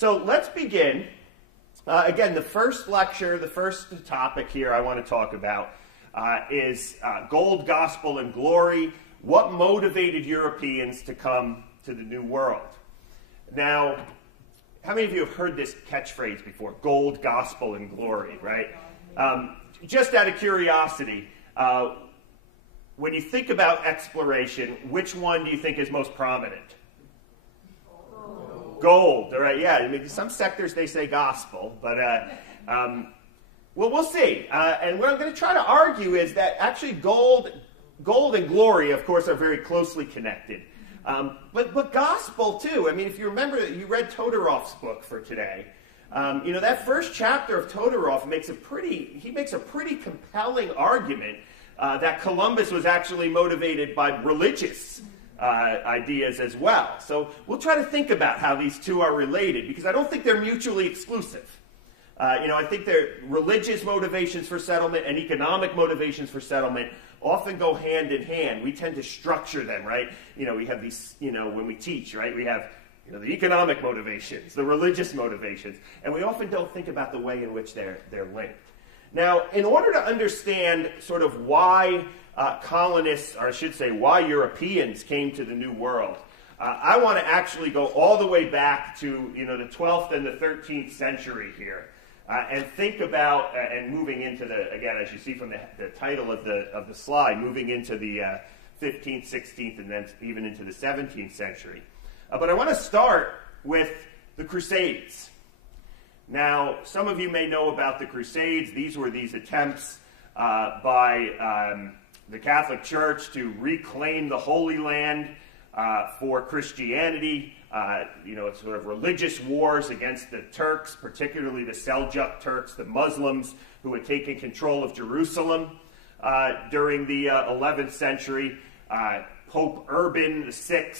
So let's begin. Again, the first lecture, the first topic here I want to talk about is gold, gospel, and glory. What motivated Europeans to come to the New World? Now, how many of you have heard this catchphrase before? Gold, gospel, and glory, right? Just out of curiosity, when you think about exploration, which one do you think is most prominent? Gold, all right, yeah. I mean, some sectors they say gospel, but well, we'll see. And what I'm going to try to argue is that actually gold and glory, of course, are very closely connected. But gospel too. I mean, if you remember, you read Todorow's book for today. That first chapter of Todorov makes a pretty compelling argument that Columbus was actually motivated by religious ideas as well. So we'll try to think about how these two are related, because I don't think they're mutually exclusive. I think their religious motivations for settlement and economic motivations for settlement often go hand in hand. We tend to structure them, right? We have these, when we teach, right? We have, the economic motivations, the religious motivations, and we often don't think about the way in which they're linked. Now, in order to understand sort of why colonists, or I should say why Europeans came to the New World, I want to actually go all the way back to, the 12th and the 13th century here. And think about, and moving into again, as you see from the title of the slide, moving into the 15th, 16th, and then even into the 17th century. But I want to start with the Crusades. Now, some of you may know about the Crusades. These were these attempts by the Catholic Church to reclaim the Holy Land for Christianity. It's sort of religious wars against the Turks, particularly the Seljuk Turks, the Muslims who had taken control of Jerusalem during the 11th century. Pope Urban VI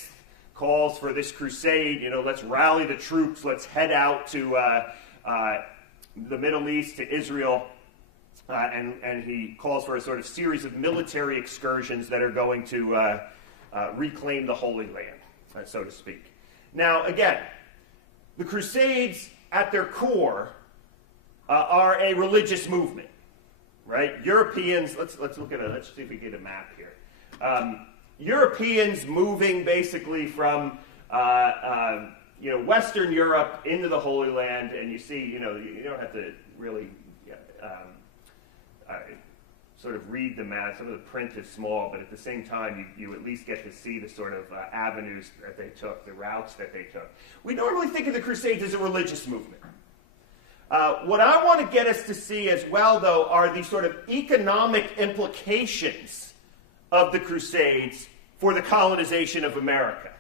calls for this crusade. Let's rally the troops. Let's head out to the Middle East, to Israel. And he calls for a sort of series of military excursions that are going to reclaim the Holy Land, so to speak. Now, again, the Crusades, at their core, are a religious movement, right? Europeans, let's look at let's see if we get a map here. Europeans moving basically from Western Europe into the Holy Land, and you see, you don't have to really sort of read the map. Some of the print is small, but at the same time, you at least get to see the sort of avenues that they took, the routes that they took. We normally think of the Crusades as a religious movement. What I want to get us to see as well, though, are the sort of economic implications of the Crusades for the colonization of America.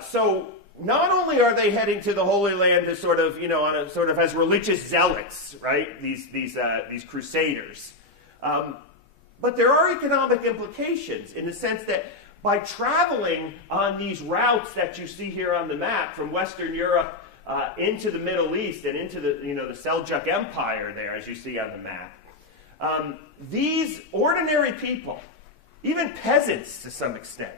So not only are they heading to the Holy Land as sort of, as religious zealots, right? These crusaders. But there are economic implications in the sense that by traveling on these routes that you see here on the map from Western Europe into the Middle East and into the Seljuk Empire there, as you see on the map, these ordinary people, even peasants to some extent,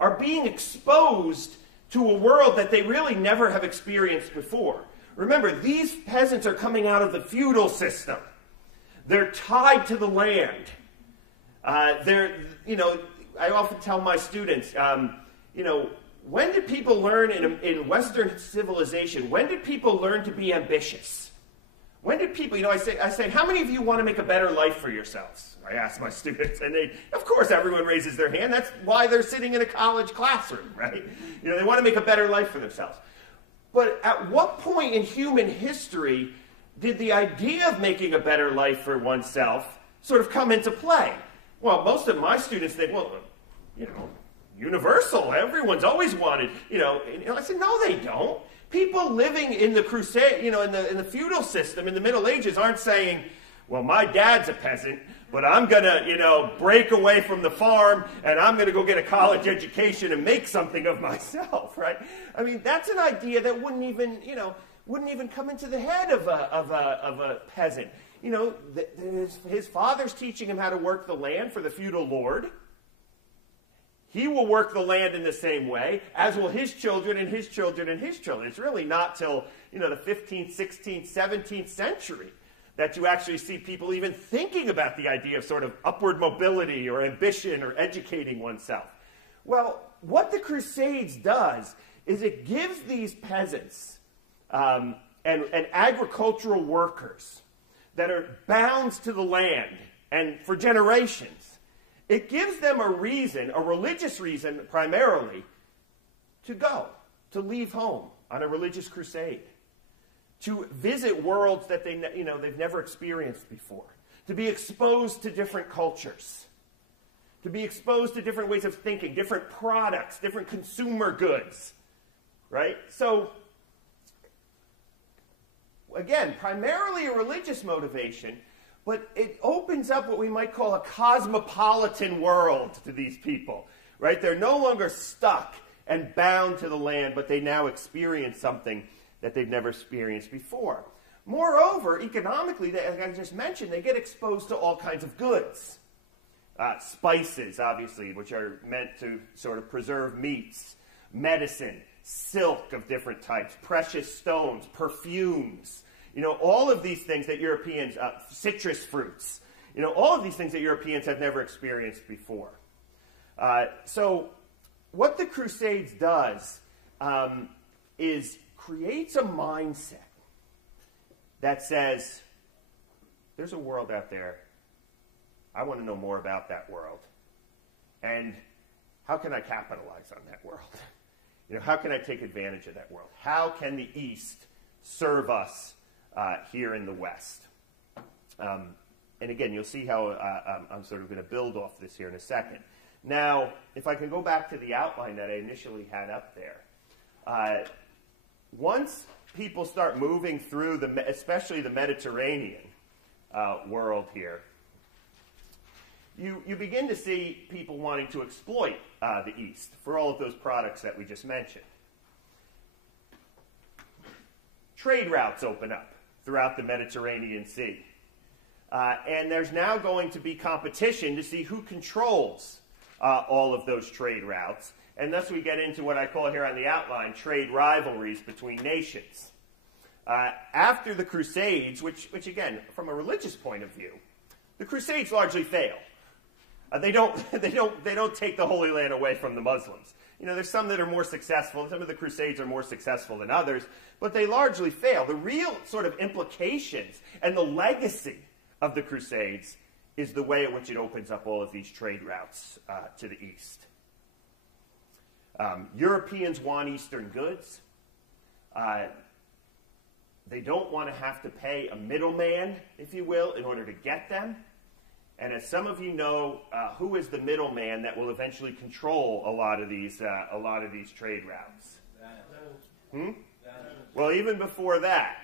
are being exposed to a world that they really never have experienced before. Remember, these peasants are coming out of the feudal system. They're tied to the land. I often tell my students, when did people learn in Western civilization, when did people learn to be ambitious? When did people, I say, how many of you want to make a better life for yourselves? I ask my students, and of course everyone raises their hand. That's why they're sitting in a college classroom, right? They want to make a better life for themselves. But at what point in human history did the idea of making a better life for oneself sort of come into play? Well, most of my students think, universal. Everyone's always wanted, I said, no, they don't. People living in the crusade, in the feudal system in the Middle Ages aren't saying, well, my dad's a peasant, but I'm going to, break away from the farm and I'm going to go get a college education and make something of myself, right? I mean, that's an idea that wouldn't even come into the head of a peasant. His father's teaching him how to work the land for the feudal lord. He will work the land in the same way, as will his children and his children and his children. It's really not till, the 15th, 16th, 17th century that you actually see people even thinking about the idea of sort of upward mobility or ambition or educating oneself. Well, what the Crusades does is it gives these peasants and agricultural workers that are bound to the land and for generations, it gives them a reason, a religious reason primarily, to go, to leave home on a religious crusade, to visit worlds that they've never experienced before, to be exposed to different cultures, to be exposed to different ways of thinking, different products, different consumer goods, right? So, again, primarily a religious motivation, but it opens up what we might call a cosmopolitan world to these people, right? They're no longer stuck and bound to the land, but they now experience something that they've never experienced before. Moreover, economically, like I just mentioned, they get exposed to all kinds of goods. Spices, obviously, which are meant to sort of preserve meats, medicine, silk of different types, precious stones, perfumes, all of these things that Europeans, citrus fruits, all of these things that Europeans have never experienced before. So what the Crusades does is creates a mindset that says, there's a world out there. I want to know more about that world. And how can I capitalize on that world? How can I take advantage of that world? How can the East serve us here in the West? And again, you'll see how I'm sort of going to build off this here in a second. Now, if I can go back to the outline that I initially had up there. Once people start moving through, especially the Mediterranean world here, you begin to see people wanting to exploit the East for all of those products that we just mentioned. Trade routes open up throughout the Mediterranean Sea. And there's now going to be competition to see who controls all of those trade routes. And thus we get into what I call here on the outline, trade rivalries between nations. After the Crusades, which again, from a religious point of view, the Crusades largely fail. They don't take the Holy Land away from the Muslims. There's some that are more successful. Some of the Crusades are more successful than others, but they largely fail. The real sort of implications and the legacy of the Crusades is the way in which it opens up all of these trade routes to the East. Europeans want Eastern goods. They don't want to have to pay a middleman, if you will, in order to get them. And as some of you know, who is the middleman that will eventually control a lot of these trade routes? Well, even before that,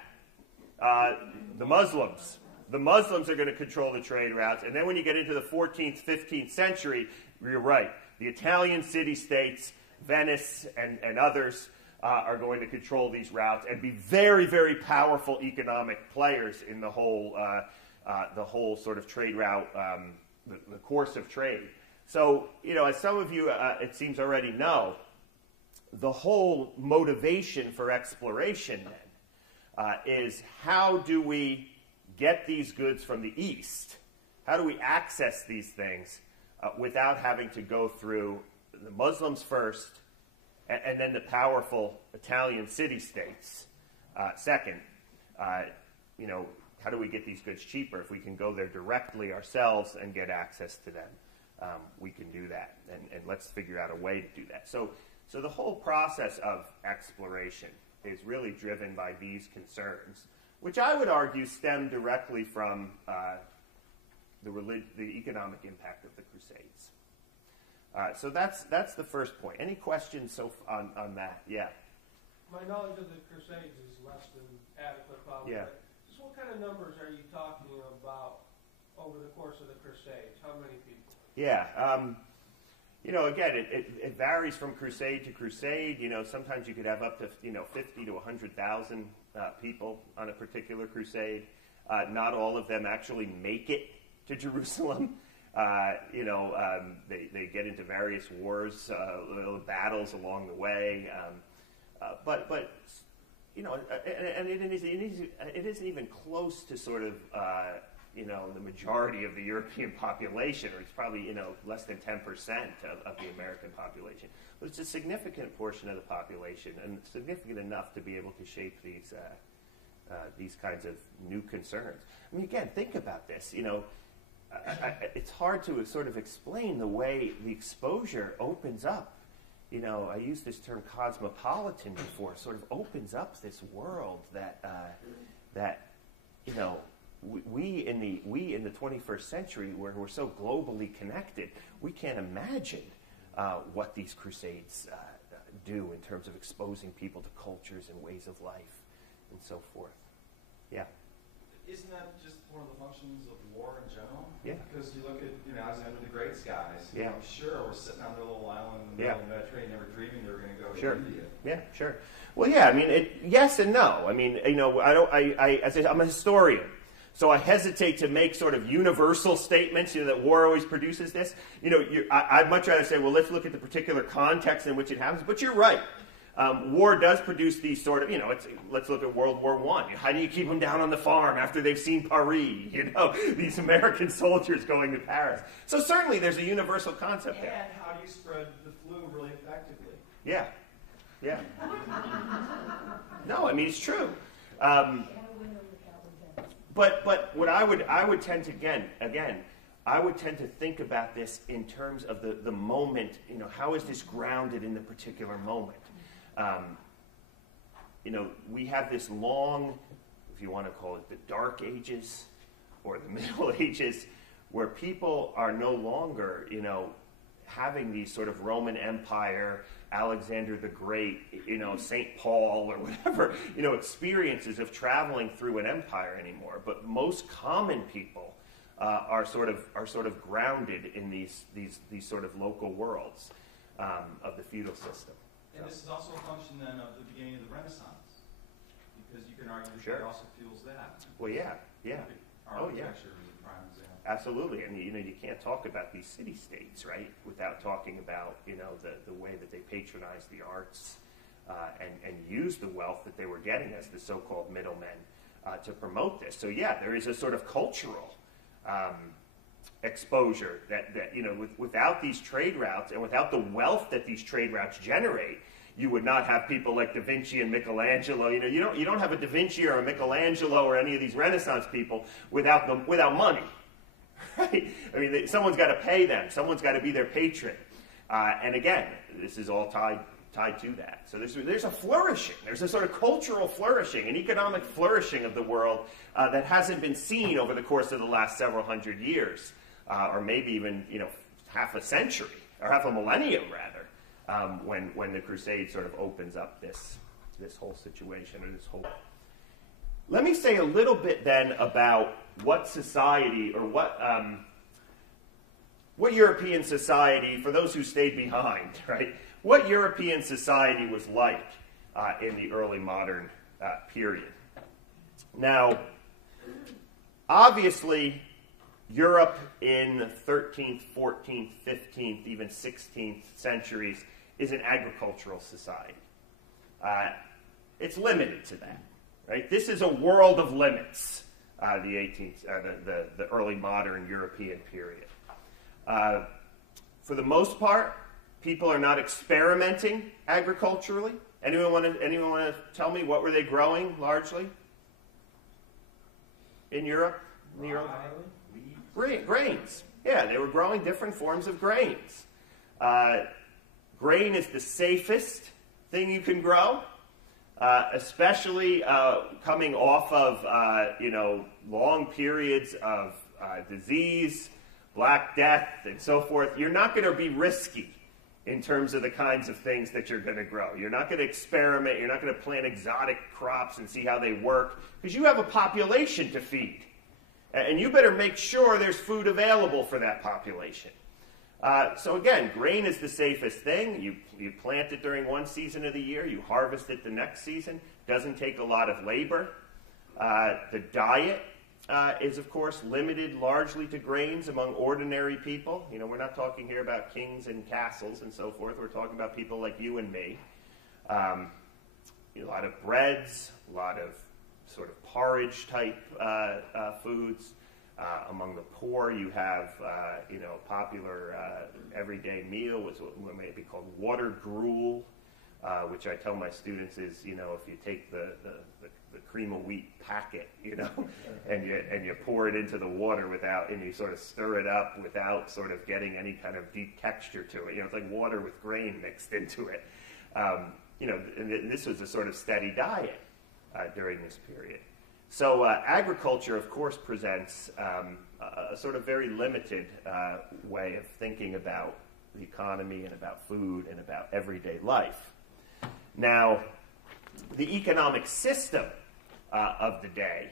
the Muslims. The Muslims are going to control the trade routes. And then when you get into the 14th, 15th century, you're right. The Italian city-states, Venice and others, are going to control these routes and be very, very powerful economic players in the whole sort of trade route, the course of trade. So, as some of you, it seems, already know, the whole motivation for exploration then is how do we get these goods from the East? How do we access these things without having to go through the Muslims first and then the powerful Italian city-states second? How do we get these goods cheaper? If we can go there directly ourselves and get access to them, we can do that. And let's figure out a way to do that. So the whole process of exploration is really driven by these concerns, which I would argue stem directly from the economic impact of the Crusades. So that's the first point. Any questions on that? Yeah. My knowledge of the Crusades is less than adequate, probably. Yeah. Just what kind of numbers are you talking about over the course of the Crusades? How many people? Yeah. Again, it varies from crusade to crusade. Sometimes you could have up to 50 to 100,000 people on a particular crusade. Not all of them actually make it to Jerusalem. They get into various wars, little battles along the way. But and it isn't even close to sort of the majority of the European population, or it's probably less than 10% of the American population. But it's a significant portion of the population, and significant enough to be able to shape these kinds of new concerns. I mean, again, think about this. It's hard to sort of explain the way the exposure opens up. I used this term cosmopolitan before. Sort of opens up this world that we in the 21st century, where we're so globally connected, we can't imagine what these crusades do in terms of exposing people to cultures and ways of life and so forth. Yeah. Isn't that just one of the functions of war in general? Yeah. Because you look at, Alexander the Great's guys. Yeah. Sure, we're sitting on their little island in the middle of the Mediterranean, never dreaming they were going to go to India. Yeah, sure. Well, yeah, I mean, yes and no. I mean, I'm a historian, so I hesitate to make sort of universal statements, that war always produces this. I'd much rather say, well, let's look at the particular context in which it happens, but you're right. War does produce these sort of, let's look at World War I. How do you keep them down on the farm after they've seen Paris? These American soldiers going to Paris. So certainly there's a universal concept there. And how do you spread the flu really effectively? Yeah. No, I mean, it's true. But what I would tend to, I would tend to think about this in terms of the moment, how is this grounded in the particular moment? We have this long, if you want to call it the Dark Ages or the Middle Ages, where people are no longer, having these sort of Roman Empire, Alexander the Great, St. Paul or whatever, experiences of traveling through an empire anymore. But most common people are sort of grounded in these sort of local worlds of the feudal system. And this is also a function then of the beginning of the Renaissance, because you can argue that it also fuels that. Well, yeah. Architecture is a prime example. Absolutely, and you can't talk about these city-states, right, without talking about the way that they patronized the arts and used the wealth that they were getting as the so-called middlemen to promote this. So yeah, there is a sort of cultural exposure that without these trade routes and without the wealth that these trade routes generate, you would not have people like Da Vinci and Michelangelo. You don't have a Da Vinci or a Michelangelo or any of these Renaissance people without money. Right? I mean, someone's got to pay them. Someone's got to be their patron. And again, this is all tied to that. So there's a flourishing. There's a sort of cultural flourishing, an economic flourishing of the world that hasn't been seen over the course of the last several hundred years, or maybe even half a century or half a millennium rather, when the Crusade sort of opens up this whole situation or this whole. Let me say a little bit then about what society or what European society, for those who stayed behind, right? What European society was like in the early modern period. Now, obviously, Europe in the 13th, 14th, 15th, even 16th centuries is an agricultural society. It's limited to that, right? This is a world of limits, the early modern European period. For the most part, people are not experimenting agriculturally. Anyone want to tell me what were they growing largely in Europe? Grains. Yeah, they were growing different forms of grains. Grain is the safest thing you can grow, especially coming off of long periods of disease, Black Death, and so forth. You're not going to be risky in terms of the kinds of things that you're going to grow. You're not going to experiment. You're not going to plant exotic crops and see how they work, because you have a population to feed. And you better make sure there's food available for that population. So again, grain is the safest thing. You plant it during one season of the year. You harvest it the next season. Doesn't take a lot of labor. The diet is, of course, limited largely to grains among ordinary people. You know, we're not talking here about kings and castles and so forth. We're talking about people like you and me. A lot of breads, a lot of sort of porridge-type foods. Among the poor, you have, popular everyday meal was what may be called water gruel, which I tell my students is, if you take the cream of wheat packet, and you pour it into the water and you sort of stir it up without sort of getting any kind of deep texture to it. It's like water with grain mixed into it. And this was a sort of steady diet during this period. So agriculture, of course, presents a sort of very limited way of thinking about the economy and about food and about everyday life. Now, the economic system of the day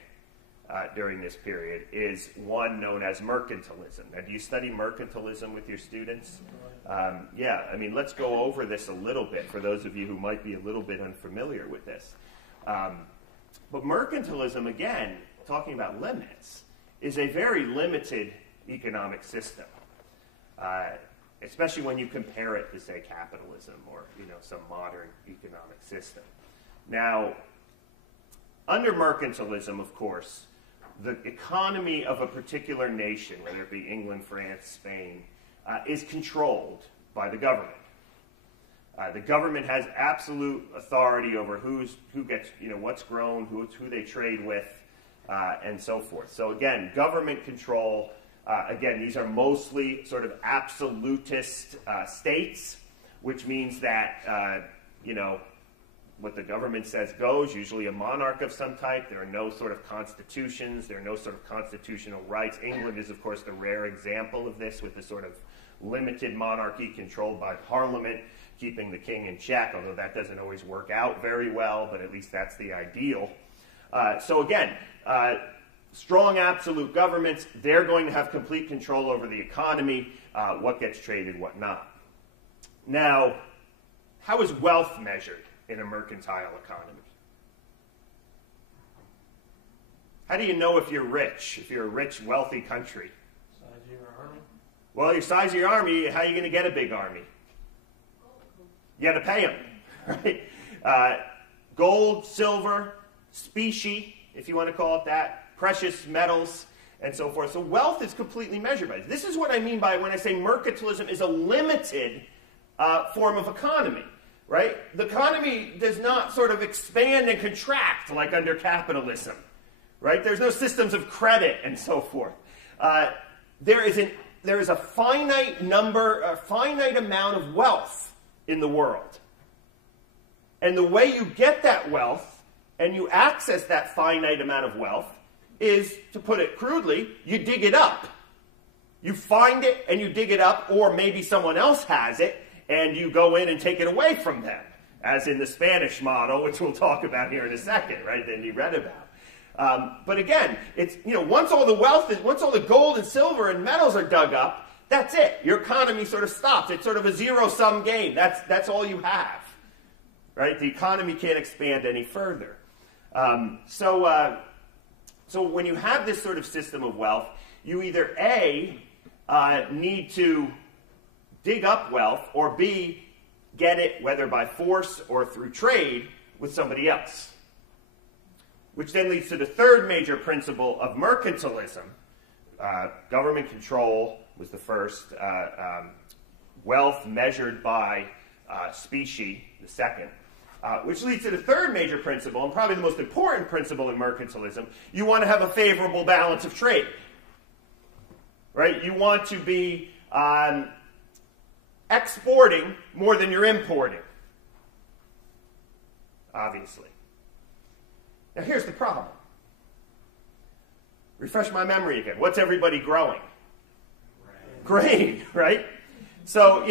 during this period is one known as mercantilism. Now, do you study mercantilism with your students? Let's go over this a little bit for those of you who might be a little bit unfamiliar with this. But mercantilism, again, talking about limits, is a very limited economic system, especially when you compare it to, say, capitalism or, some modern economic system. Now, under mercantilism, of course, the economy of a particular nation, whether it be England, France, Spain, is controlled by the government. The government has absolute authority over who gets, what's grown, who they trade with, and so forth. So again, government control. Again, these are mostly sort of absolutist states, which means that what the government says goes. Usually a monarch of some type. There are no sort of constitutions. There are no sort of constitutional rights. England is, of course, the rare example of this, with the sort of limited monarchy controlled by Parliament, keeping the king in check, although that doesn't always work out very well, but at least that's the ideal. So again, strong absolute governments, they're going to have complete control over the economy, what gets traded, what not. Now, how is wealth measured in a mercantile economy? How do you know if you're rich, if you're a rich, wealthy country? Size of your army? Well, your size of your army, how are you going to get a big army? You got to pay them, right? Gold, silver, specie, if you want to call it that, precious metals, and so forth. So wealth is completely measured by this. This is what I mean by when I say mercantilism is a limited form of economy, right? The economy does not sort of expand and contract like under capitalism, right? There's no systems of credit and so forth. There is a finite amount of wealth in the world. And the way you get that wealth and you access that finite amount of wealth is, to put it crudely, you dig it up. You find it and you dig it up, or maybe someone else has it and you go in and take it away from them, as in the Spanish model, which we'll talk about here in a second, right, that you read about. But again, it's, once all the gold and silver and metals are dug up, that's it. Your economy sort of stops. It's sort of a zero-sum game. That's all you have, right? The economy can't expand any further. So when you have this sort of system of wealth, you either A, need to dig up wealth, or B, get it, whether by force or through trade, with somebody else. Which then leads to the third major principle of mercantilism. Government control was the first. Wealth measured by specie, the second. Which leads to the third major principle, and probably the most important principle in mercantilism. You want to have a favorable balance of trade. Right? You want to be exporting more than you're importing. Obviously. Now here's the problem. Refresh my memory again. What's everybody growing? Grain, right? So,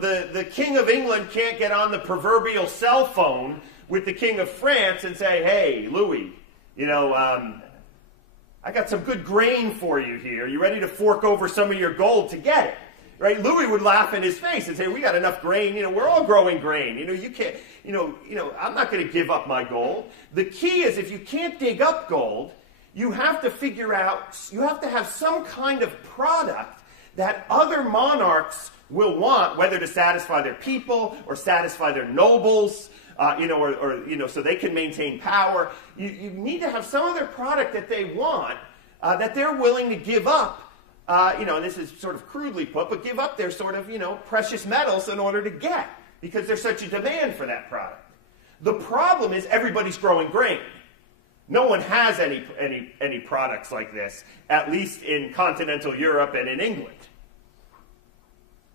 the King of England can't get on the proverbial cell phone with the King of France and say, hey, Louis, I got some good grain for you here. You ready to fork over some of your gold to get it? Right? Louis would laugh in his face and say, we got enough grain. We're all growing grain. You can't, I'm not going to give up my gold. The key is, if you can't dig up gold, you have to figure out, you have to have some kind of product that other monarchs will want, whether to satisfy their people or satisfy their nobles, so they can maintain power. You need to have some other product that they want that they're willing to give up. And this is sort of crudely put, but give up their sort of, precious metals in order to get, because there's such a demand for that product. The problem is everybody's growing grain. No one has any products like this, at least in continental Europe and in England.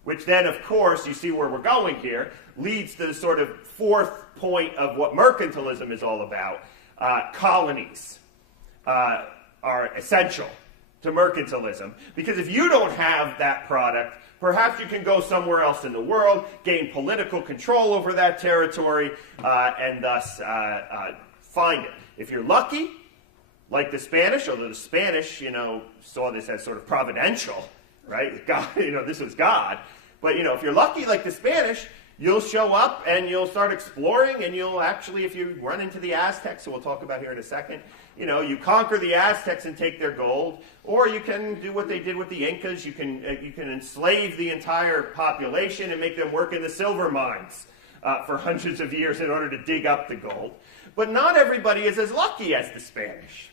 Which then, of course, you see where we're going here, leads to the sort of fourth point of what mercantilism is all about. Colonies are essential to mercantilism, because if you don't have that product, perhaps you can go somewhere else in the world, gain political control over that territory, and thus find it. If you're lucky, like the Spanish, although the Spanish, saw this as sort of providential, right? God, this was God. But, if you're lucky, like the Spanish, you'll show up and you'll start exploring, and you'll actually, if you run into the Aztecs, who we'll talk about here in a second, you conquer the Aztecs and take their gold, or you can do what they did with the Incas. You can enslave the entire population and make them work in the silver mines for hundreds of years in order to dig up the gold. But not everybody is as lucky as the Spanish.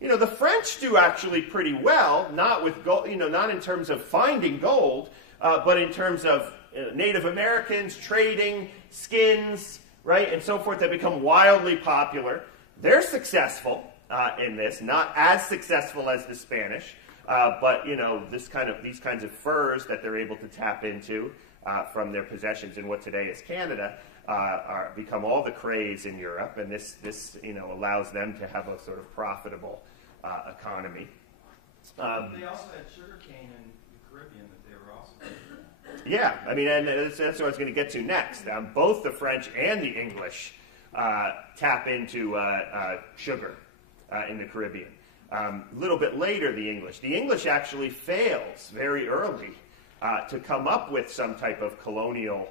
The French do actually pretty well, not with gold, not in terms of finding gold, but in terms of Native Americans, trading, skins, right, and so forth, that become wildly popular. They're successful in this, not as successful as the Spanish, but these kinds of furs that they're able to tap into from their possessions in what today is Canada become all the craze in Europe, and this allows them to have a sort of profitable economy. They also had sugarcane in the Caribbean that they were also. Yeah, and that's what I was going to get to next. Both the French and the English tap into sugar in the Caribbean. A little bit later, the English actually fails very early to come up with some type of colonial.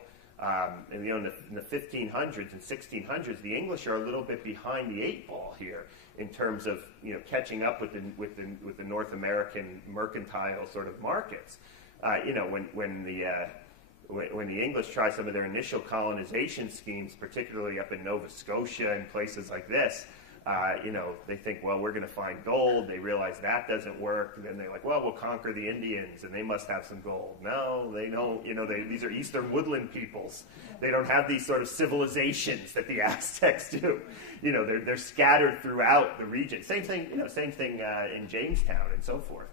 In the 1500s and 1600s, the English are a little bit behind the eight ball here in terms of catching up with the North American mercantile sort of markets. When the English try some of their initial colonization schemes, particularly up in Nova Scotia and places like this, they think, well, we're going to find gold. They realize that doesn't work. Then they're like, well, we'll conquer the Indians, and they must have some gold. No, they don't. These are eastern woodland peoples. They don't have these sort of civilizations that the Aztecs do. They're scattered throughout the region. Same thing in Jamestown and so forth.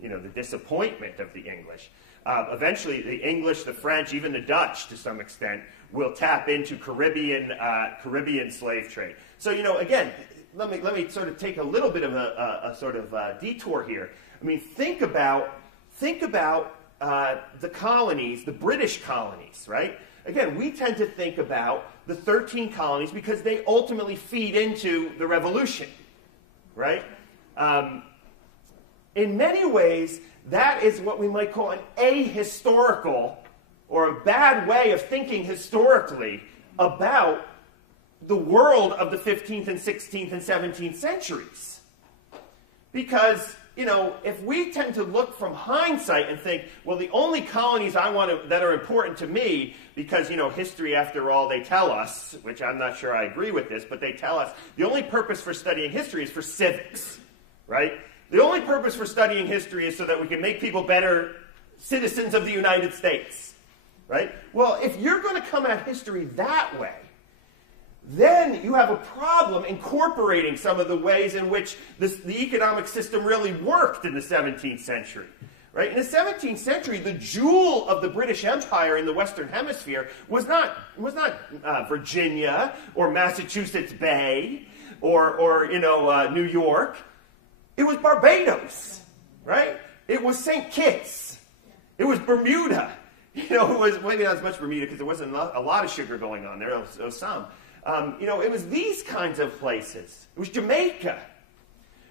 The disappointment of the English. Eventually, the English, the French, even the Dutch, to some extent, will tap into Caribbean slave trade. So, again, let me sort of take a little bit of a sort of detour here. Think about the colonies, the British colonies, right? Again, we tend to think about the 13 colonies because they ultimately feed into the Revolution, right? In many ways, that is what we might call an ahistorical or a bad way of thinking historically about the world of the 15th and 16th and 17th centuries. Because, if we tend to look from hindsight and think, well, the only colonies I want that are important to me, because, history, after all, they tell us, which I'm not sure I agree with this, but they tell us the only purpose for studying history is for civics, right? The only purpose for studying history is so that we can make people better citizens of the United States, right? Well, if you're going to come at history that way, then you have a problem incorporating some of the ways in which the economic system really worked in the 17th century. Right? In the 17th century, the jewel of the British Empire in the Western Hemisphere was not Virginia or Massachusetts Bay or New York. It was Barbados, right? It was St. Kitts. It was Bermuda. It was maybe not as much Bermuda because there wasn't a lot of sugar going on there. There was some. It was these kinds of places. It was Jamaica,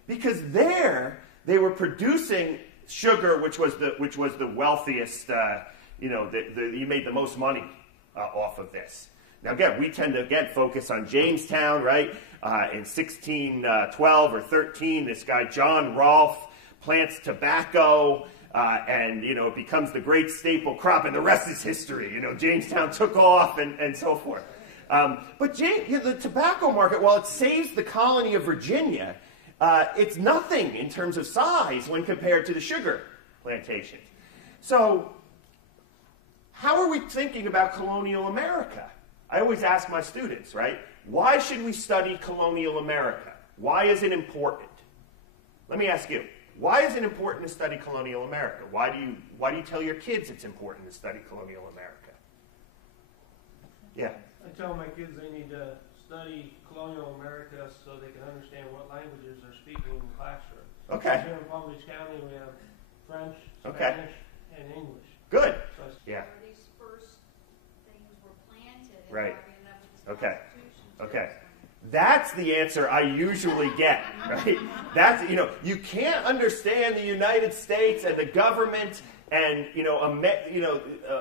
because there they were producing sugar, which was the wealthiest. You made the most money off of this. Now, again, we tend to, focus on Jamestown, right? In 1612 or 13, this guy, John Rolfe, plants tobacco, and, it becomes the great staple crop, and the rest is history. Jamestown took off and so forth. But the tobacco market, while it saves the colony of Virginia, it's nothing in terms of size when compared to the sugar plantations. So, how are we thinking about colonial America? I always ask my students, right? Why should we study colonial America? Why is it important? Let me ask you, why is it important to study colonial America? Why do you tell your kids it's important to study colonial America? Yeah. I tell my kids they need to study colonial America so they can understand what languages they're speaking in the classroom. Okay. Here in Palm Beach County, we have French, Okay. Spanish, and English. Good. So Yeah. These first things were planted in Right. driving up with this Okay. Constitution. Okay. That's the answer I usually get, right? That's, you can't understand the United States and the government and,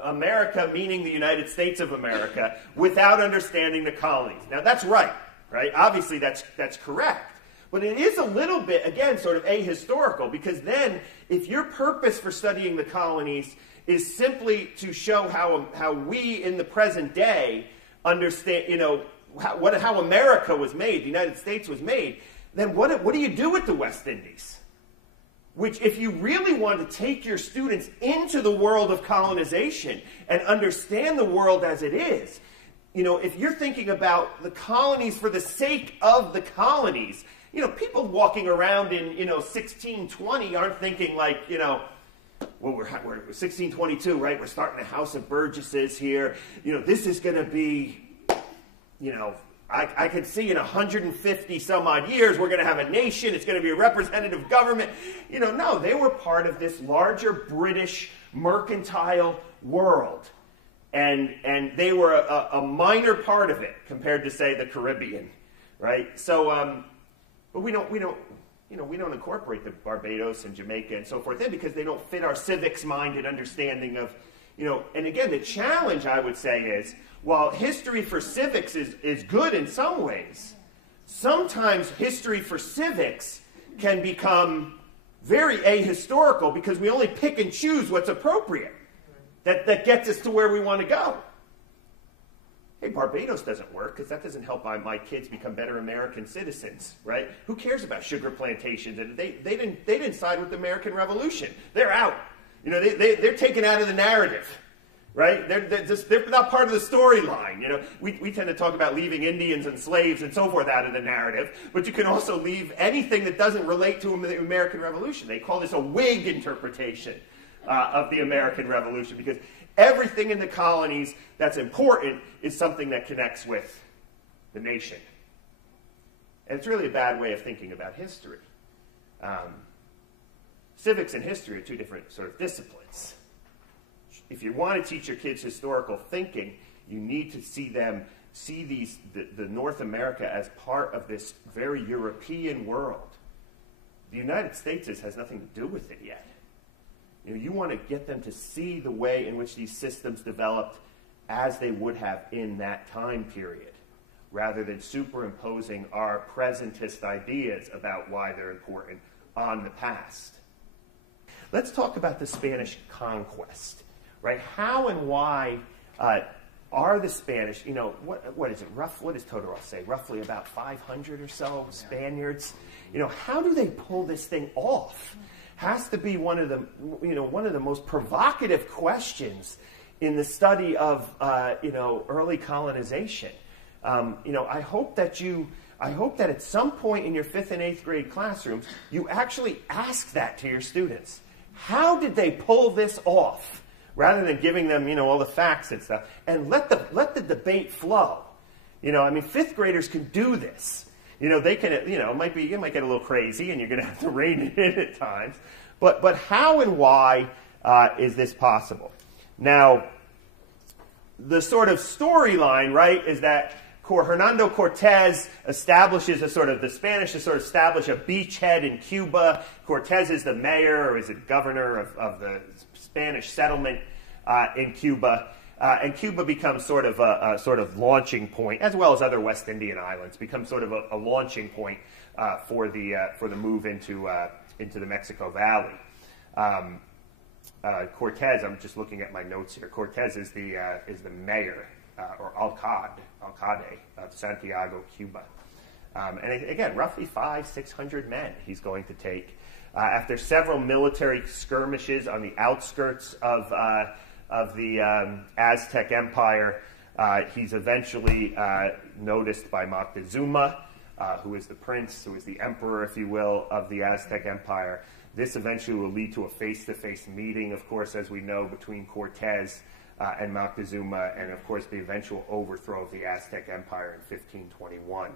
America, meaning the United States of America, without understanding the colonies. Now, that's right? Obviously, that's correct. But it is a little bit, again, sort of ahistorical, because then, if your purpose for studying the colonies is simply to show how we, in the present day, understand, how America was made, the United States was made, then what do you do with the West Indies? Which, if you really want to take your students into the world of colonization and understand the world as it is, if you're thinking about the colonies for the sake of the colonies, people walking around in, 1620 aren't thinking like, well, we're 1622, right? We're starting a House of Burgesses here. This is going to be, I can see in 150 some odd years we're going to have a nation. It's going to be a representative government. No, they were part of this larger British mercantile world, and they were a minor part of it compared to, say, the Caribbean, right? So, but we don't incorporate the Barbados and Jamaica and so forth in because they don't fit our civics-minded understanding of, and again, the challenge, I would say, is, while history for civics is good in some ways, sometimes history for civics can become very ahistorical because we only pick and choose what's appropriate that gets us to where we want to go. Hey, Barbados doesn't work because that doesn't help my kids become better American citizens, right? Who cares about sugar plantations? And they didn't side with the American Revolution. They're out. They're taken out of the narrative, right? They're not part of the storyline. We tend to talk about leaving Indians and slaves and so forth out of the narrative, but you can also leave anything that doesn't relate to the American Revolution. They call this a Whig interpretation of the American Revolution because everything in the colonies that's important is something that connects with the nation. And it's really a bad way of thinking about history. Civics and history are two different sort of disciplines. If you want to teach your kids historical thinking, you need to see the North America as part of this very European world. The United States has nothing to do with it yet. You want to get them to see the way in which these systems developed as they would have in that time period, rather than superimposing our presentist ideas about why they're important on the past. Let's talk about the Spanish conquest, right? How and why are the Spanish, what is it? What does Todorov say? Roughly about 500 or so Spaniards. How do they pull this thing off? Has to be one of the most provocative questions in the study of early colonization. I hope that at some point in your 5th and 8th grade classrooms you actually ask that to your students. How did they pull this off? Rather than giving them all the facts and stuff, and let the debate flow. 5th graders can do this. They can, it might get a little crazy and you're going to have to rein it in at times. But how and why is this possible? Now, the sort of storyline, right, is that Hernando Cortez establishes the Spanish establish a beachhead in Cuba. Cortez is the mayor, or is it governor of the Spanish settlement in Cuba. And Cuba becomes sort of a sort of launching point, as well as other West Indian islands, becomes sort of a launching point for the move into the Mexico Valley. Cortez, I'm just looking at my notes here. Cortez is the mayor or alcalde of Santiago, Cuba, and again, roughly 500-600 men he's going to take. After several military skirmishes on the outskirts of the Aztec Empire, he's eventually noticed by Moctezuma, who is the prince, who is the emperor, if you will, of the Aztec Empire. This eventually will lead to a face-to-face meeting, of course, as we know, between Cortez and Moctezuma, and of course the eventual overthrow of the Aztec Empire in 1521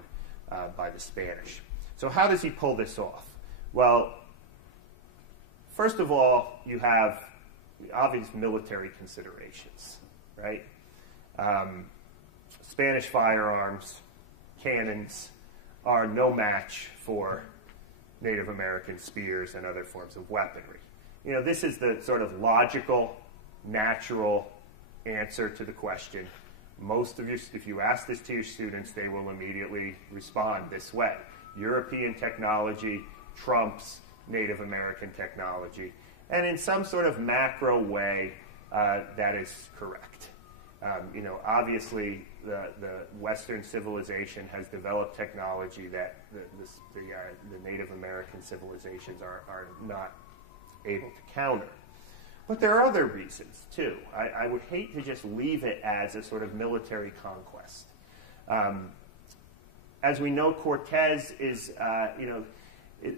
by the Spanish. So how does he pull this off? Well, first of all, you have obvious military considerations, right? Spanish firearms, cannons, are no match for Native American spears and other forms of weaponry. You know, this is the sort of logical, natural answer to the question. Most of you, if you ask this to your students, they will immediately respond this way. European technology trumps Native American technology. And in some sort of macro way, that is correct. Obviously, the Western civilization has developed technology that the Native American civilizations are not able to counter. But there are other reasons, too. I would hate to just leave it as a sort of military conquest. As we know, Cortez is,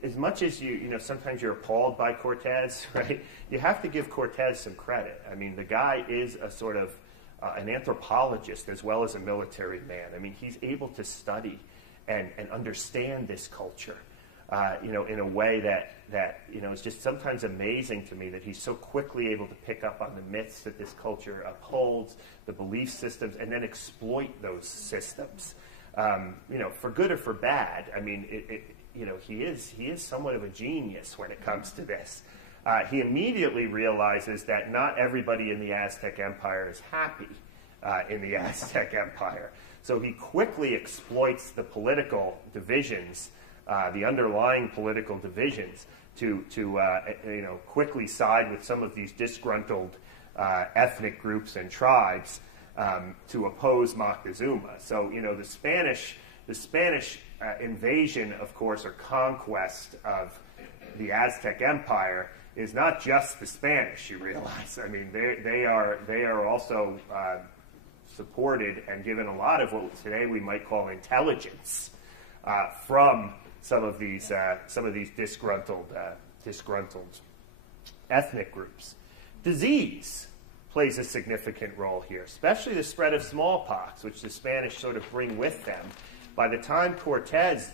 as much as sometimes you're appalled by Cortez, right? You have to give Cortez some credit. I mean, the guy is a sort of an anthropologist as well as a military man. I mean, he's able to study and understand this culture, in a way that is just sometimes amazing to me, that he's so quickly able to pick up on the myths that this culture upholds, the belief systems, and then exploit those systems, for good or for bad. I mean, he is somewhat of a genius when it comes to this. He immediately realizes that not everybody in the Aztec Empire is happy in the Aztec Empire. So he quickly exploits the political divisions, the underlying political divisions, to quickly side with some of these disgruntled ethnic groups and tribes to oppose Moctezuma. So the Spanish invasion, of course, or conquest of the Aztec Empire is not just the Spanish, you realize. I mean, they are also supported and given a lot of what today we might call intelligence from some of these disgruntled ethnic groups. Disease plays a significant role here, especially the spread of smallpox, which the Spanish sort of bring with them. By the time Cortez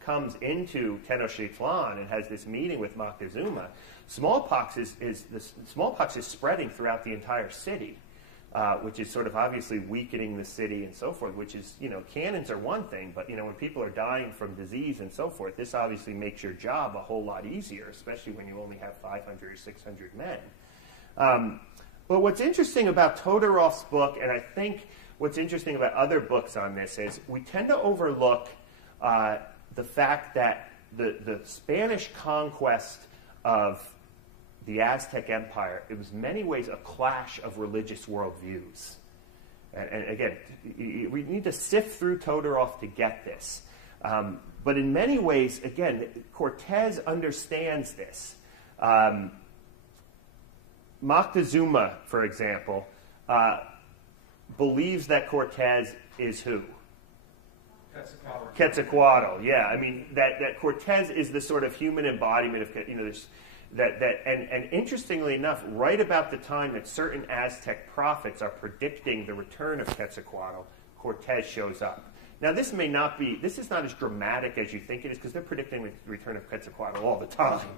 comes into Tenochtitlan and has this meeting with Moctezuma, smallpox is spreading throughout the entire city, which is sort of obviously weakening the city and so forth, which is, cannons are one thing, but, when people are dying from disease and so forth, this obviously makes your job a whole lot easier, especially when you only have 500 or 600 men. But what's interesting about Todorow's book, and I think what's interesting about other books on this, is we tend to overlook the fact that the Spanish conquest of the Aztec Empire, it was in many ways a clash of religious worldviews. And again, we need to sift through Todorov to get this. But in many ways, again, Cortez understands this. Moctezuma, for example, believes that Cortez is who? Quetzalcoatl, yeah. I mean, that Cortez is the sort of human embodiment of, and interestingly enough, right about the time that certain Aztec prophets are predicting the return of Quetzalcoatl, Cortez shows up. Now, this is not as dramatic as you think it is, because they're predicting the return of Quetzalcoatl all the time,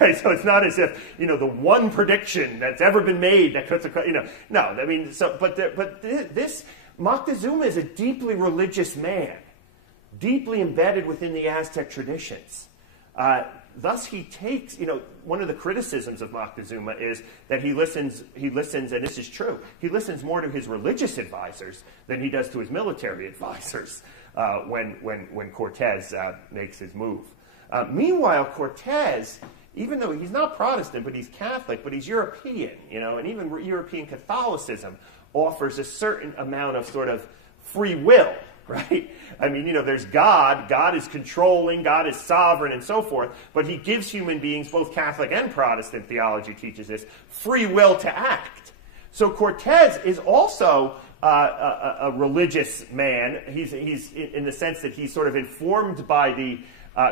right? So it's not as if, the one prediction that's ever been made that Quetzalcoatl, no, I mean, this, Moctezuma is a deeply religious man, deeply embedded within the Aztec traditions. thus he takes, one of the criticisms of Moctezuma is that he listens, and this is true, he listens more to his religious advisors than he does to his military advisors when Cortez makes his move. Meanwhile, Cortez, even though he's not Protestant, but he's Catholic, but he's European, and even European Catholicism offers a certain amount of sort of free will, right? I mean, there's God. God is controlling. God is sovereign and so forth. But he gives human beings, both Catholic and Protestant theology teaches this, free will to act. So Cortez is also a religious man. He's in the sense that he's sort of informed by the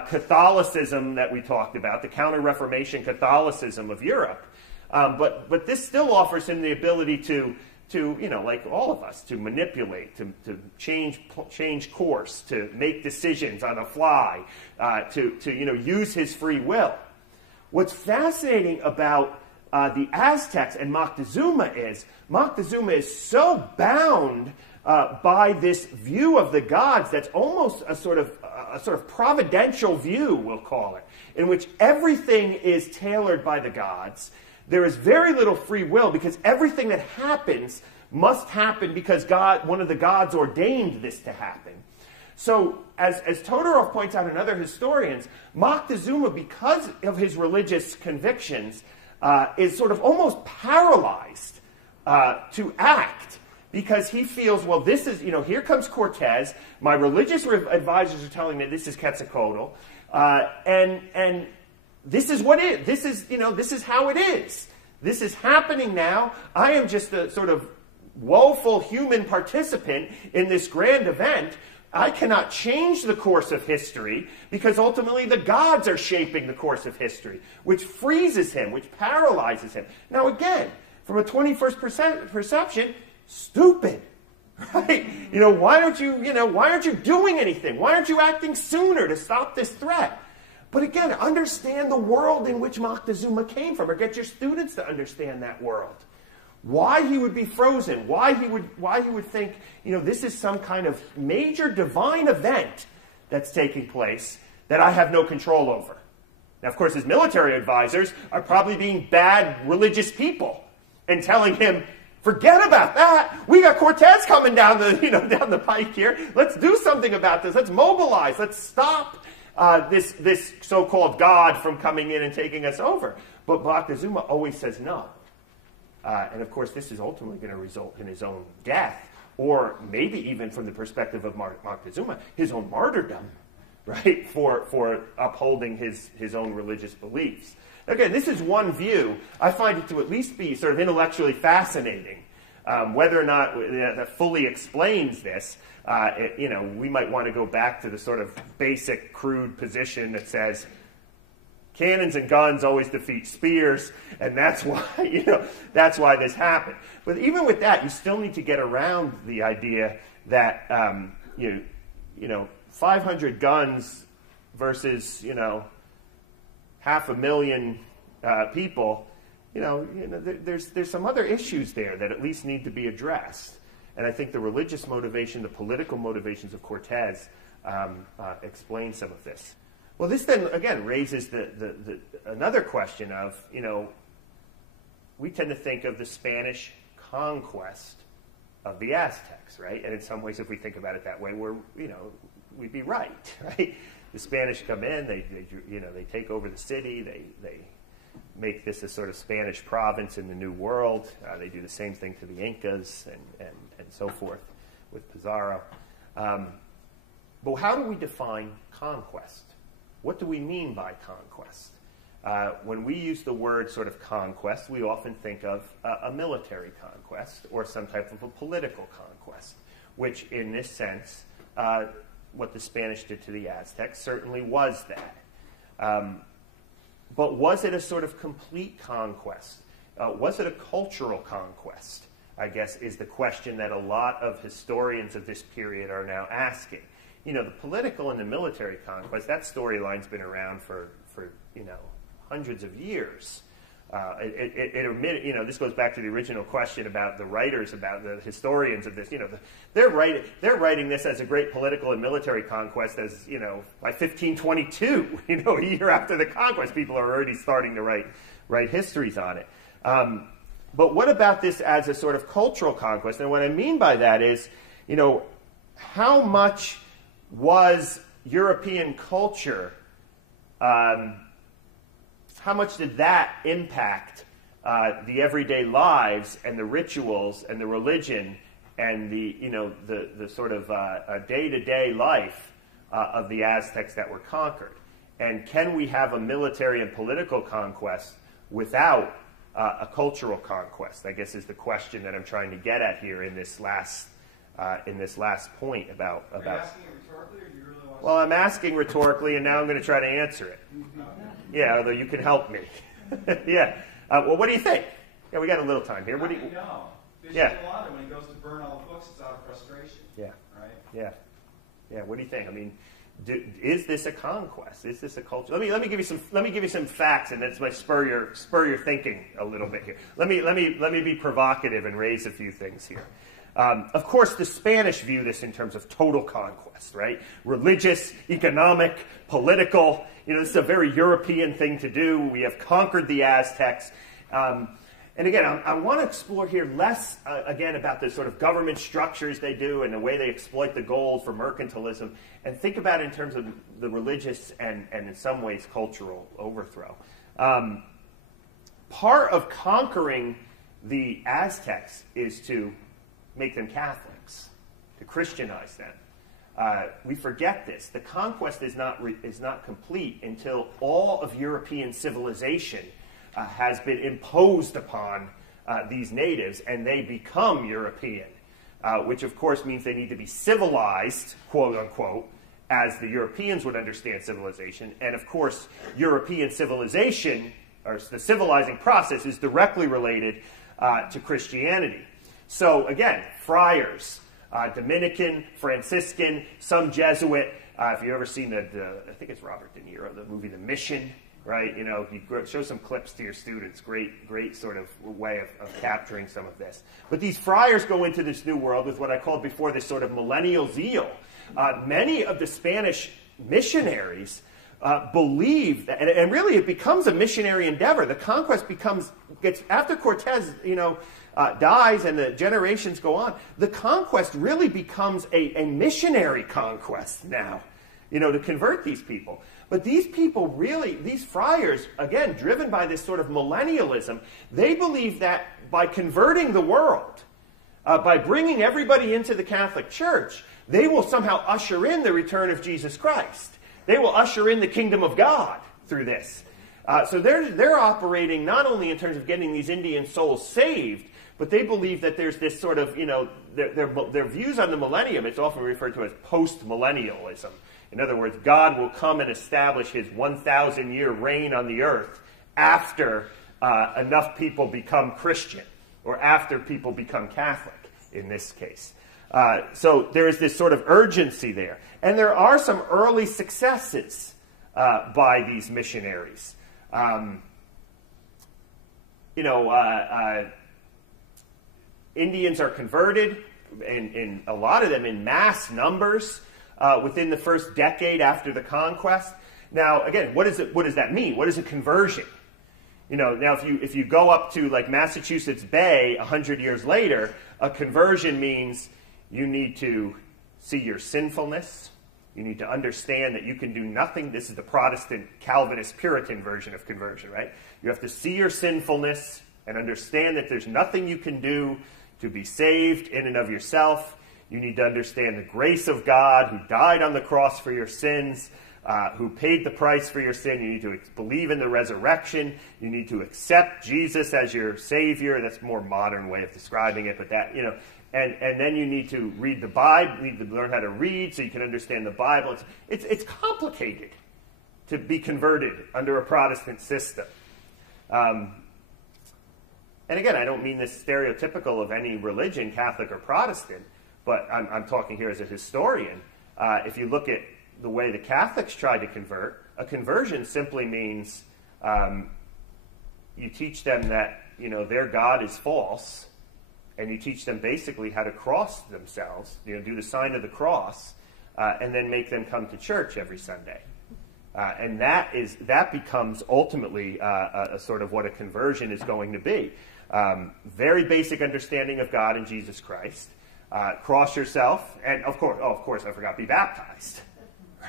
Catholicism that we talked about, the Counter-Reformation Catholicism of Europe. But this still offers him the ability to like all of us, to manipulate, to change course, to make decisions on the fly, to use his free will. What's fascinating about the Aztecs and Moctezuma is so bound by this view of the gods that's almost a sort of providential view, we'll call it, in which everything is tailored by the gods. There is very little free will because everything that happens must happen because one of the gods ordained this to happen. So, as Todorov points out and other historians, Moctezuma, because of his religious convictions, is sort of almost paralyzed to act because he feels, well, this is, here comes Cortez. My religious advisors are telling me this is Quetzalcoatl, and this is what it is. This is how it is. This is happening now. I am just a sort of woeful human participant in this grand event. I cannot change the course of history because ultimately the gods are shaping the course of history, which freezes him, which paralyzes him. Now again, from a 21st perception, stupid. Right? Why aren't you doing anything? Why aren't you acting sooner to stop this threat? But again, understand the world in which Moctezuma came from, or get your students to understand that world. Why he would be frozen, why he would think, this is some kind of major divine event that's taking place that I have no control over. Now, of course, his military advisors are probably being bad religious people and telling him, forget about that. We got Cortez coming down the pike here. Let's do something about this. Let's mobilize. Let's stop this so-called God from coming in and taking us over. But Moctezuma always says no. And of course, this is ultimately going to result in his own death, or maybe even from the perspective of Moctezuma, his own martyrdom, right, for upholding his own religious beliefs. Again, this is one view. I find it to at least be sort of intellectually fascinating. Whether or not that fully explains this, we might want to go back to the sort of basic, crude position that says cannons and guns always defeat spears, and that's why this happened. But even with that, you still need to get around the idea that 500 guns versus 500,000 people. There's some other issues there that at least need to be addressed. And I think the religious motivation, the political motivations of Cortez explain some of this. Well, this then, again, raises another question of, we tend to think of the Spanish conquest of the Aztecs, right? And in some ways, if we think about it that way, we'd be right, right? The Spanish come in, they take over the city, they make this a sort of Spanish province in the New World. They do the same thing to the Incas and so forth with Pizarro. But how do we define conquest? What do we mean by conquest? When we use the word sort of conquest, we often think of a military conquest or some type of a political conquest, which in this sense, what the Spanish did to the Aztecs certainly was that. But was it a sort of complete conquest? Was it a cultural conquest, I guess, is the question that a lot of historians of this period are now asking. The political and the military conquest, that storyline's been around for hundreds of years. This goes back to the original question about the writers, about the historians of this. They're writing this as a great political and military conquest, as by 1522. A year after the conquest, people are already starting to write histories on it. But what about this as a sort of cultural conquest? And what I mean by that is, how much was European culture? How much did that impact the everyday lives and the rituals and the religion and the sort of day-to-day life of the Aztecs that were conquered? And can we have a military and political conquest without a cultural conquest? I guess is the question that I'm trying to get at here in this last point about. Are you asking it rhetorically, or do you really want to? Well, I'm asking rhetorically, and now I'm going to try to answer it. Yeah, although you can help me. Yeah. Well, what do you think? Yeah, we got a little time here. What do you? No. Yeah. Bishop Delano, when he goes to burn all the books, it's out of frustration. Yeah. Right. Yeah. Yeah. What do you think? I mean, is this a conquest? Is this a culture? Let me give you some facts, and that's my spur your thinking a little bit here. Let me be provocative and raise a few things here. Of course, the Spanish view this in terms of total conquest, right? Religious, economic, political. This is a very European thing to do. We have conquered the Aztecs. And again, I want to explore here less, again, about the sort of government structures they do and the way they exploit the gold for mercantilism, and think about it in terms of the religious and in some ways, cultural overthrow. Part of conquering the Aztecs is to make them Catholics, to Christianize them. We forget this. The conquest is not complete until all of European civilization has been imposed upon these natives, and they become European, which of course means they need to be civilized, quote unquote, as the Europeans would understand civilization. And of course, European civilization, or the civilizing process, is directly related to Christianity. So again, friars, Dominican, Franciscan, some Jesuit. If you've ever seen I think it's Robert De Niro, the movie The Mission, right? You show some clips to your students. Great sort of way of capturing some of this. But these friars go into this new world with what I called before this sort of millennial zeal. Many of the Spanish missionaries believe that, and really it becomes a missionary endeavor. The conquest gets after Cortez, dies and the generations go on, the conquest really becomes a missionary conquest now, to convert these people. But these people these friars, again, driven by this sort of millennialism, they believe that by converting the world, by bringing everybody into the Catholic Church, they will somehow usher in the return of Jesus Christ. They will usher in the kingdom of God through this. So they're operating not only in terms of getting these Indian souls saved, but they believe that there's this sort of, their views on the millennium, it's often referred to as post-millennialism. In other words, God will come and establish his 1,000-year reign on the earth after enough people become Christian, or after people become Catholic, in this case. So there is this sort of urgency there. And there are some early successes by these missionaries. Indians are converted, in a lot of them in mass numbers, within the first decade after the conquest. Now, again, what does that mean? What is a conversion? Now if you go up to like Massachusetts Bay 100 years later, a conversion means you need to see your sinfulness. You need to understand that you can do nothing. This is the Protestant, Calvinist, Puritan version of conversion, right? You have to see your sinfulness and understand that there's nothing you can do to be saved in and of yourself. You need to understand the grace of God who died on the cross for your sins, who paid the price for your sin. You need to believe in the resurrection. You need to accept Jesus as your Savior. That's a more modern way of describing it, but that, and then you need to read the Bible. You need to learn how to read so you can understand the Bible. It's complicated to be converted under a Protestant system. And again, I don't mean this stereotypical of any religion, Catholic or Protestant, but I'm talking here as a historian. If you look at the way the Catholics tried to convert, a conversion simply means you teach them that, their God is false, and you teach them basically how to cross themselves, do the sign of the cross, and then make them come to church every Sunday. And that becomes ultimately a sort of what a conversion is going to be. Very basic understanding of God and Jesus Christ. Cross yourself, and of course, I forgot, be baptized,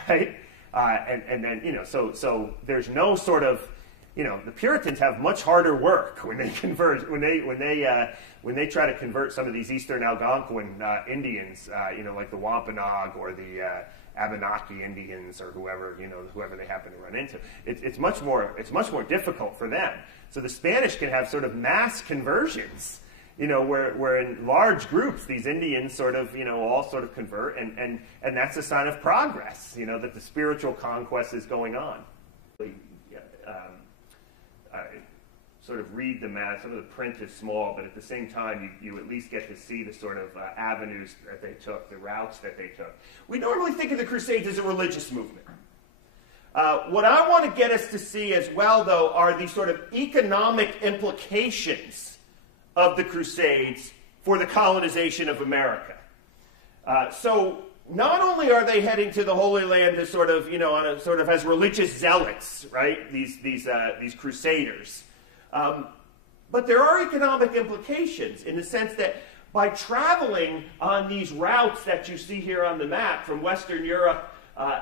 right? And then, so there's no sort of, the Puritans have much harder work when they convert, when they try to convert some of these Eastern Algonquin Indians, like the Wampanoag or the Abenaki Indians or whoever they happen to run into. It's much more difficult for them. So the Spanish can have sort of mass conversions, where in large groups these Indians sort of, all sort of convert, and that's a sign of progress, that the spiritual conquest is going on. Sort of read the map. Some of the print is small, but at the same time, you at least get to see the sort of avenues that they took, the routes that they took. We normally think of the Crusades as a religious movement. What I want to get us to see as well, though, are the sort of economic implications of the Crusades for the colonization of America. So not only are they heading to the Holy Land as sort of, as religious zealots, right? These crusaders. But there are economic implications in the sense that by traveling on these routes that you see here on the map from Western Europe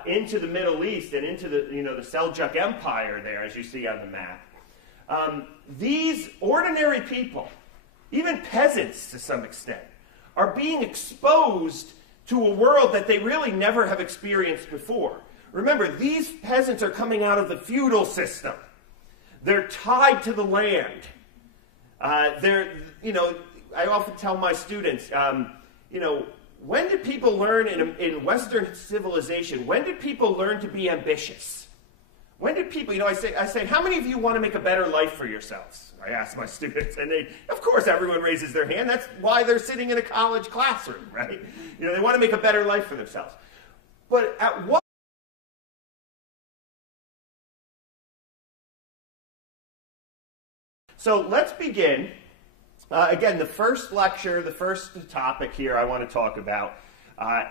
into the Middle East and into the Seljuk Empire there, as you see on the map, these ordinary people, even peasants to some extent, are being exposed to a world that they really never have experienced before. Remember, these peasants are coming out of the feudal system. They're tied to the land. I often tell my students, when did people learn in Western civilization, when did people learn to be ambitious? When did people, I say, how many of you want to make a better life for yourselves? I ask my students, and of course everyone raises their hand. That's why they're sitting in a college classroom, right? They want to make a better life for themselves. But at what So let's begin. Again, the first lecture, the first topic here I want to talk about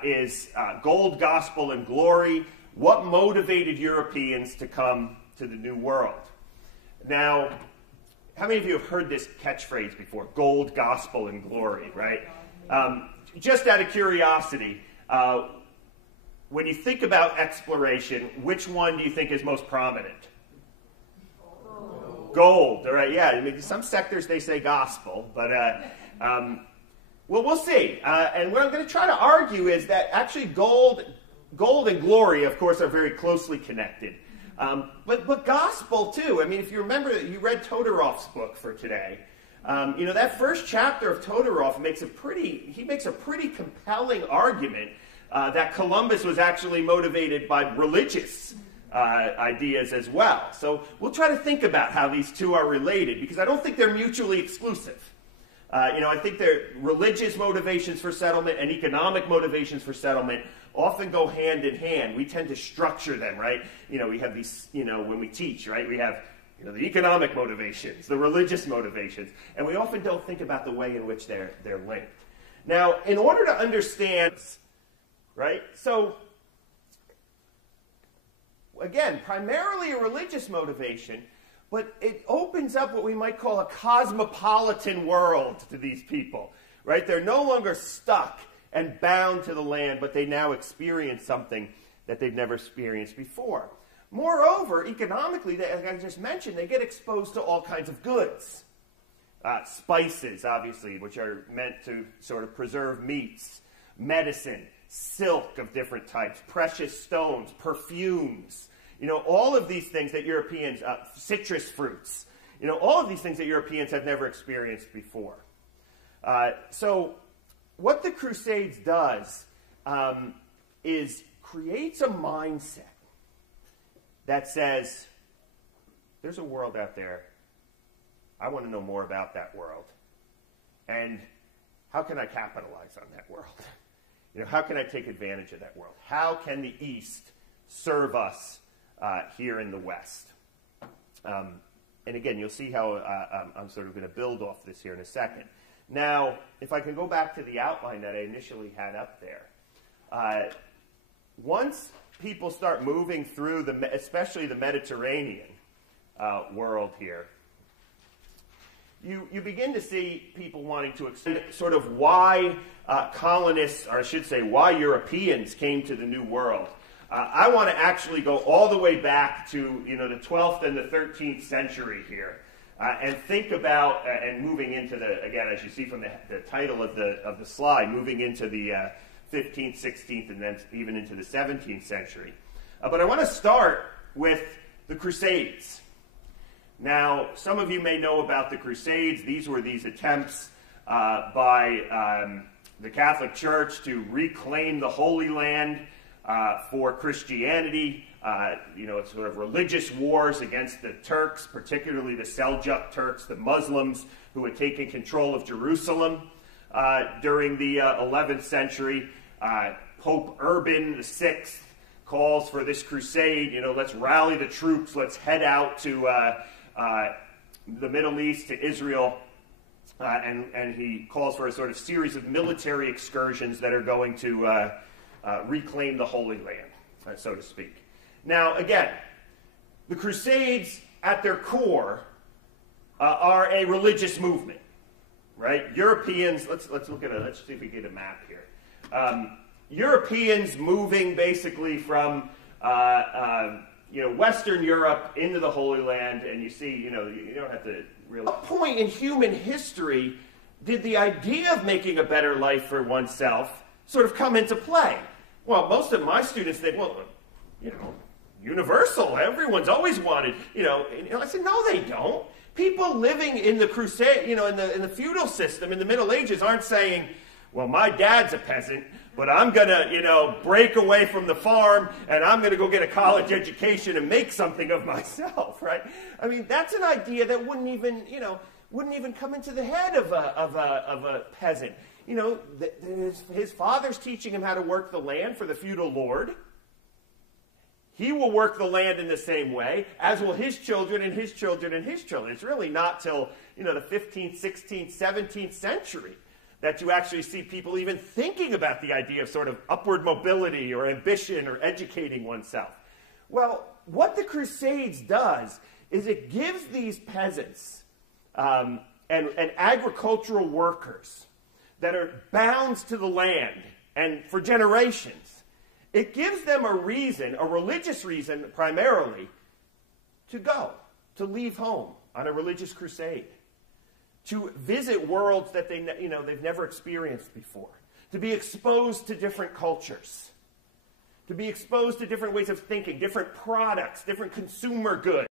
is gold, gospel, and glory. What motivated Europeans to come to the New World? Now, how many of you have heard this catchphrase before? Gold, gospel, and glory, right? Just out of curiosity, when you think about exploration, which one do you think is most prominent? Gold, all right, yeah. I mean, some sectors they say gospel, but we'll see. And what I'm going to try to argue is that actually gold and glory, of course, are very closely connected. But gospel too. I mean, if you remember, you read Todorow's book for today. That first chapter of Todorov makes a pretty compelling argument that Columbus was actually motivated by religious ideas as well. So we'll try to think about how these two are related, because I don't think they're mutually exclusive. I think their religious motivations for settlement and economic motivations for settlement often go hand in hand. We tend to structure them, right? We have these, when we teach, right? We have, the economic motivations, the religious motivations, and we often don't think about the way in which they're linked. Now, in order to understand, right? So, again, primarily a religious motivation, but it opens up what we might call a cosmopolitan world to these people, right? They're no longer stuck and bound to the land, but they now experience something that they've never experienced before. Moreover, economically, like I just mentioned, they get exposed to all kinds of goods. Spices, obviously, which are meant to sort of preserve meats, medicine, silk of different types, precious stones, perfumes, all of these things that Europeans, citrus fruits, all of these things that Europeans have never experienced before. So what the Crusades does is creates a mindset that says, there's a world out there. I want to know more about that world. And how can I capitalize on that world? How can I take advantage of that world? How can the East serve us here in the West? and again, you'll see how I'm sort of going to build off this here in a second. Now, if I can go back to the outline that I initially had up there. Once people start moving through, especially the Mediterranean world here, you begin to see people wanting to explain sort of why colonists, or I should say, why Europeans came to the New World. I want to actually go all the way back to the 12th and the 13th century here, and think about and moving into again, as you see from the title of the slide, moving into the 15th, 16th, and then even into the 17th century. But I want to start with the Crusades. Now, some of you may know about the Crusades. These were these attempts by the Catholic Church to reclaim the Holy Land for Christianity. It's sort of religious wars against the Turks, particularly the Seljuk Turks, the Muslims who had taken control of Jerusalem during the 11th century. Pope Urban VI calls for this crusade. Let's rally the troops. Let's head out to the Middle East, to Israel. And he calls for a sort of series of military excursions that are going to reclaim the Holy Land, so to speak. Now, again, the Crusades, at their core, are a religious movement, right? Europeans, let's see if we get a map here. Europeans moving basically from Western Europe into the Holy Land, and you see, you don't have to really. At what point in human history did the idea of making a better life for oneself sort of come into play? Well, most of my students think, well, universal. Everyone's always wanted, I said, no, they don't. People living in the crusade, in the feudal system in the Middle Ages aren't saying, well, my dad's a peasant, but I'm going to, break away from the farm and I'm going to go get a college education and make something of myself, right? I mean, that's an idea that wouldn't even come into the head of a peasant. His father's teaching him how to work the land for the feudal lord. He will work the land in the same way, as will his children and his children and his children. It's really not till, the 15th, 16th, 17th century that you actually see people even thinking about the idea of sort of upward mobility or ambition or educating oneself. Well, what the Crusades does is it gives these peasants and agricultural workers that are bound to the land and for generations, it gives them a reason, a religious reason primarily, to leave home on a religious crusade, to visit worlds that they've never experienced before, to be exposed to different cultures, to be exposed to different ways of thinking, different products, different consumer goods.